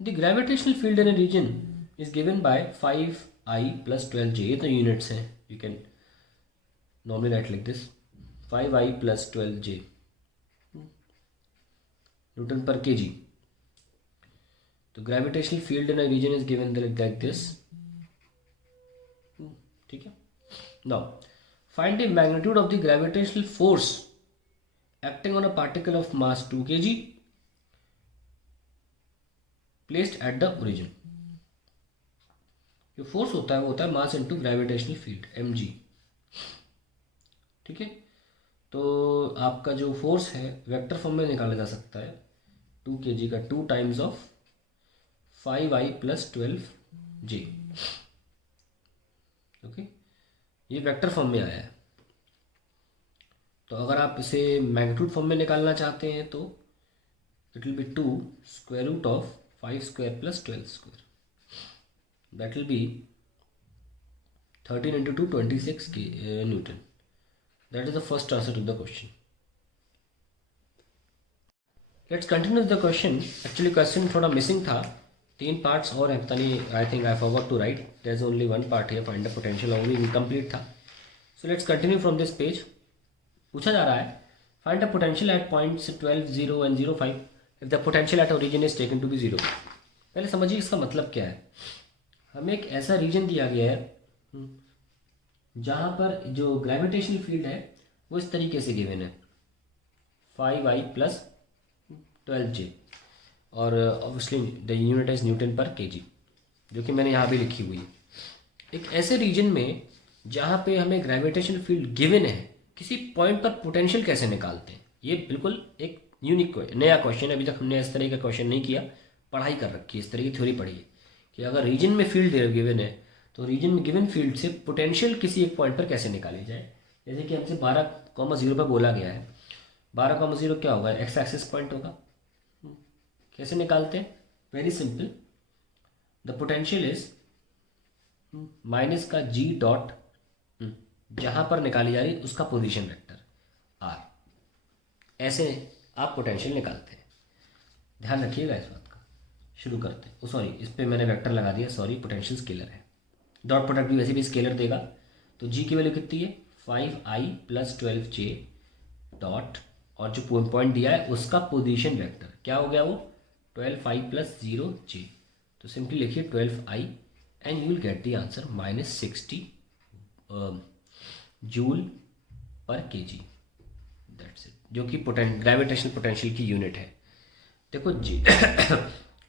The gravitational field in a region is given by 5I plus 12J. ये तो units हैं, you can normally write like this 5I plus 12J newton per kg. तो gravitational field in a region is given like this. ठीक है. Now find the magnitude of the gravitational force acting on a particle of mass 2 kg placed at the origin. जो force होता है वो होता है mass into gravitational field mg. ठीक है. तो आपका जो फोर्स है वेक्टर फॉर्म में निकाला जा सकता है 2 kg का 2 times of 5I plus 12J. Okay. ये वेक्टर फॉर्म में आया है. तो अगर आप इसे मैग्नीट्यूड फॉर्म में निकालना चाहते हैं तो it will be 2 square root of 5 square plus 12 square. That will be 13 into 2 26 Newton. That is the first answer to the question. Let's continue with the question. Actually question थोड़ा missing था. 3 parts और हैं, पता नहीं, I think I forgot to write. There's only one part here, find the potential, और भी incomplete था. So let's continue from this page. पूछा जा रहा है find the potential at points 12, 0 and 05 if the potential at origin is taken to be 0. पहले समझिए इसका मतलब क्या है. हमें एक ऐसा रीजन दिया गया है जहाँ पर जो ग्रेविटेशनल फील्ड है वो इस तरीके से गिवन है 5I plus 12J और obviously the unit is Newton per KG, जो कि मैंने यहाँ भी लिखी हुई है. एक ऐसे रीजन में जहाँ पे हमें ग्रेविटेशनल फील्ड गिवन है, किसी पॉइंट पर पोटेंशियल कैसे निकालते हैं, ये बिल्कुल एक यूनिक नया क्वेश्चन है. अभी तक हमने इस तरह का क्वेश्चन नहीं किया. पढ़ाई कर रखी है, इस तरह की थ्योरी पढ़ी है कि अगर रीजन में फील्ड गिवन है तो रीजन में गिवन फील्ड से पोटेंशियल किसी एक पॉइंट पर कैसे निकाली जाए. जैसे कि हमसे 12,0 पर बोला गया है. 12,0 क्या होगा, एक्स एक्सिस पॉइंट होगा. कैसे निकालते हैं, very simple. The potential is minus का जी डॉट जहां पर निकाली जा रही है उसका पोजीशन वेक्टर आर. ऐसे आप पोटेंशियल निकालते हैं. ध्यान रखिएगा इस बात का. शुरू करते हैं. सॉरी, इस पे मैंने वेक्टर लगा दिया, सॉरी, पोटेंशियल स्केलर है. डॉट प्रोडक्ट भी वैसे भी स्केलर देगा. तो जी की वैल्यू कितनी है 5I plus 12J डॉट, और जो पॉइंट दिया है उसका पोजीशन वेक्टर क्या हो गया वो 12I plus 0J. तो सिंपली लिखिए 12I and you will get the answer -60 joule पर केजी. That's it. जो कि ग्रेविटेशनल पोटेंशियल की यूनिट है. देखो जी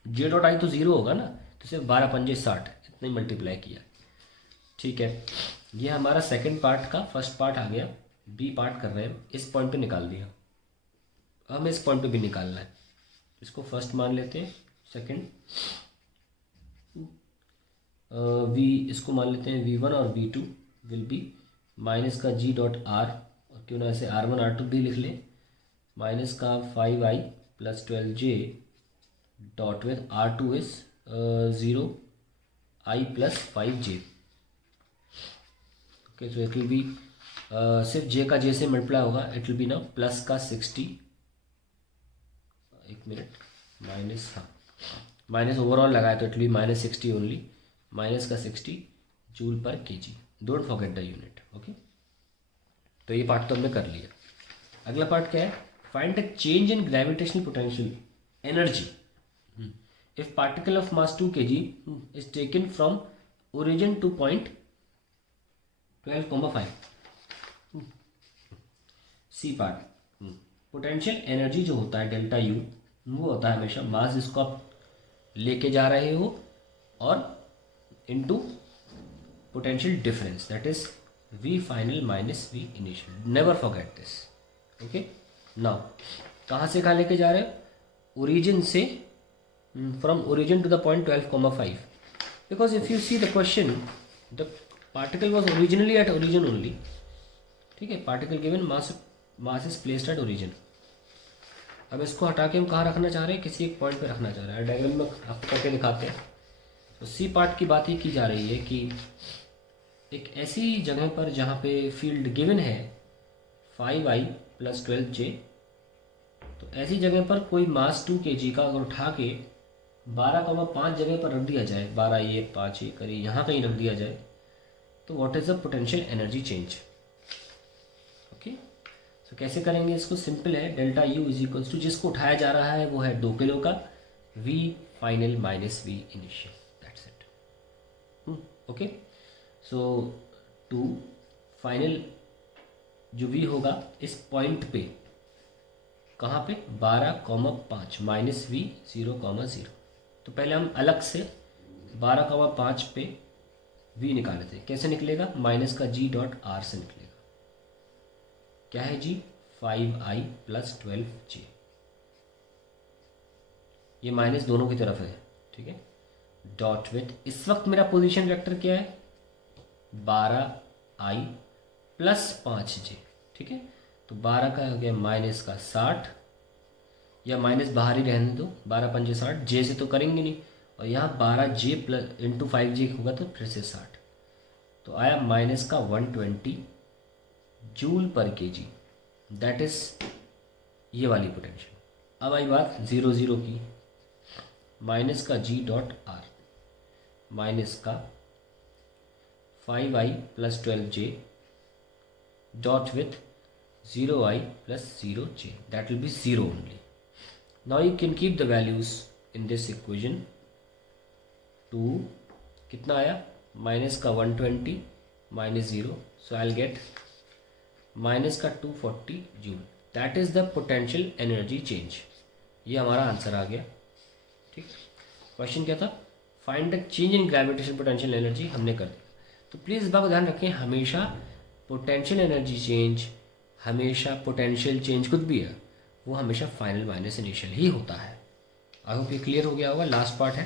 जे डॉट आई तो 0 होगा ना, तो सिर्फ 12 पंजे 60 इतना ही मल्टीप्लाई किया. ठीक है. ये हमारा सेकंड पार्ट का फर्स्ट पार्ट आ गया. बी पार्ट कर रहे हैं, इस पॉइंट पे निकाल दिया. हमें इस पॉइंट पे भी निकालना है. इसको फर्स्ट मान लेते हैं. सेकंड वी इसको मान लेते हैं V1 और V2 विल बी माइनस का जी डॉट आर, और क्यों ना ऐसे R1 R2 भी लिख लें, माइनस का 5I plus 12J dot with R2 is 0I plus 5J. Okay. So it will be सिर्फ J का J से मल्टीप्लाई होगा. इट विल बी ना प्लस का 60, एक मिनट, माइनस, हाँ माइनस ओवरऑल लगाया तो it will be -60 only, minus का 60 जूल पर KG. Don't forget the unit. Okay. तो ये पार्ट तो हमने कर लिया. अगला पार्ट क्या है, find the change in gravitational potential energy if particle of mass 2 kg is taken from origin to point 12,5. C part. Potential energy जो होता है डेल्टा यू, वो होता है हमेशा मास जिसको आप लेके जा रहे हो और into potential difference, that is V final minus V initial. Never forget this. Okay. Now कहाँ से कहाँ लेके जा रहे हो, ओरिजिन से, from origin to the point 12,5. Because if you see the question, the particle was originally at origin only. ठीक है. Particle given mass is placed at origin. अब इसको हटा के हम कहाँ रखना चाह रहे हैं, किसी एक पॉइंट पे रखना चाह रहे हैं. डायग्राम में आपको करके दिखाते हैं. तो सी पार्ट की बात ही की जा रही है कि एक ऐसी जगह पर जहाँ पे फील्ड गिवन है 5I plus 12J, तो ऐसी जगह पर कोई मास 2 kg का अगर उठा के 12,5 जगह पर रख दिया जाए, 12 ये 5 ये करिए यहाँ कहीं रख दिया जाए, तो what is the potential energy change. Okay, तो कैसे करेंगे इसको, सिंपल है, delta U is equals to, जिसको उठाया जा रहा है वो है 2 किलो का, v final minus v initial, that's it. Okay, so to final जो v होगा इस पॉइंट पे, कहाँ पे, 12,5 माइनस v 0,0। तो पहले हम अलग से 12,5 पे v निकाले थे, कैसे निकलेगा, माइनस का g डॉट r से निकलेगा, क्या है g, 5i प्लस 12j, ये माइनस दोनों की तरफ है, ठीक है, डॉट विथ, इस वक्त मेरा पोजीशन वेक्टर क्या है, 12i प्लस 5j, ठीक है, तो 12 का हो गया माइनस का 60, या माइनस बाहर ही रहने दो, 12 पंजे 60, जे से तो करेंगे नहीं, और यहाँ 12j प्लस इंटू 5j होगा तो फिर से 60, तो आया माइनस का 120 जूल पर केजी, दैट इज ये वाली पोटेंशियल। अब आई बात 0 0 की, माइनस का g डॉट r माइनस का 5i plus 12j dot with 0i plus 0j, that will be 0 only. Now you can keep the values in this equation. 2 कितना आया, माइनस का 120 minus 0, so I'll get minus का 240 joule, that is the potential energy change. ये हमारा answer आ गया, ठीक। Question क्या था, find the change in gravitational potential energy, हमने कर दिया। तो प्लीज़ इस बात को ध्यान रखें, हमेशा पोटेंशियल एनर्जी चेंज, हमेशा पोटेंशियल चेंज कुछ भी है वो हमेशा फाइनल माइनस इनिशियल ही होता है। आई होप ये क्लियर हो गया होगा। लास्ट पार्ट है,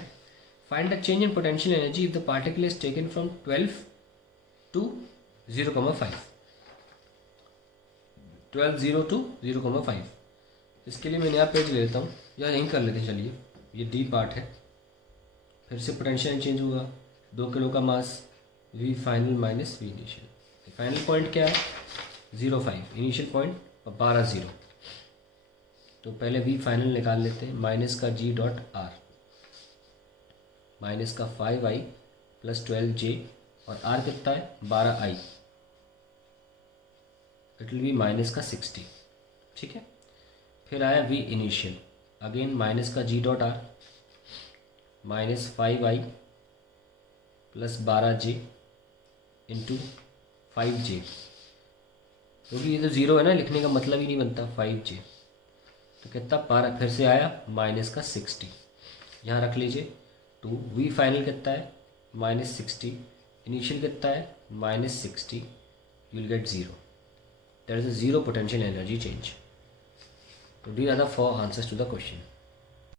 find the change in potential energy if the particle is taken from 12 to 0,5, 12 0 to 0,5। इसके लिए मैं नया पेज ले लेता हूँ, या यहीं कर लेते हैं, चलिए ये डी पार्ट है, फिर से पोटेंशियल चेंज होगा, 2 किलो का मास, v final minus v initial. Final point क्या है, 0,5, इनिशियल पॉइंट 12 0। तो पहले v फाइनल निकाल लेते हैं, माइनस का g डॉट r माइनस का 5i प्लस 12j, और r कितना है 12i, it will be minus का 60, ठीक है। फिर आया v इनिशियल, अगेन माइनस का g dot r minus 5i plus 12j into 5j, क्योंकि ये तो ज़ीरो है ना, लिखने का मतलब ही नहीं बनता, 5j, तो कितना 12, फिर से आया माइनस का 60, यहाँ रख लीजिए 2, v फाइनल कितना है माइनस 60, इनिशियल कितना है minus 60, you will get 0, that is a 0 potential energy change. तो these are the 4 answers to the question.